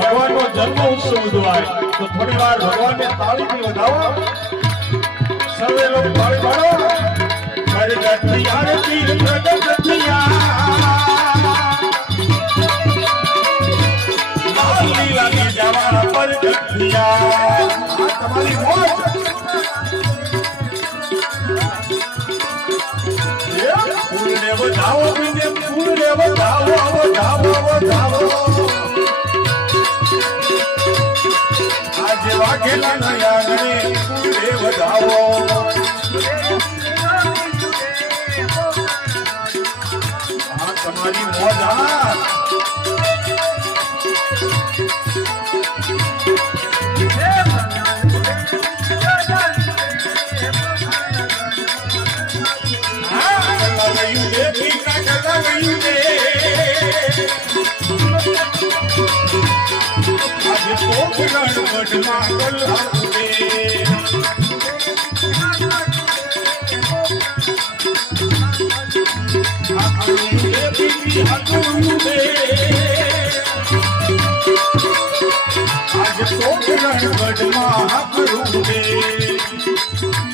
ભગવાન નો જન્મ ઉત્સવ ઉજવાય તો થોડી વાર ભગવાન ને તાળીથી વધાવો સર્વે લોક તાળી પાડો પ્રગતિયા લીલા જવા પ્રગતિયા તમારી મોજ ફૂલને વધાવો બીજે ફૂલને વધાવો વધાવો વધાવો આજે વાઘેલા નયા ગણે ફૂલને વધાવો આ તમારી મોજ આ आज तो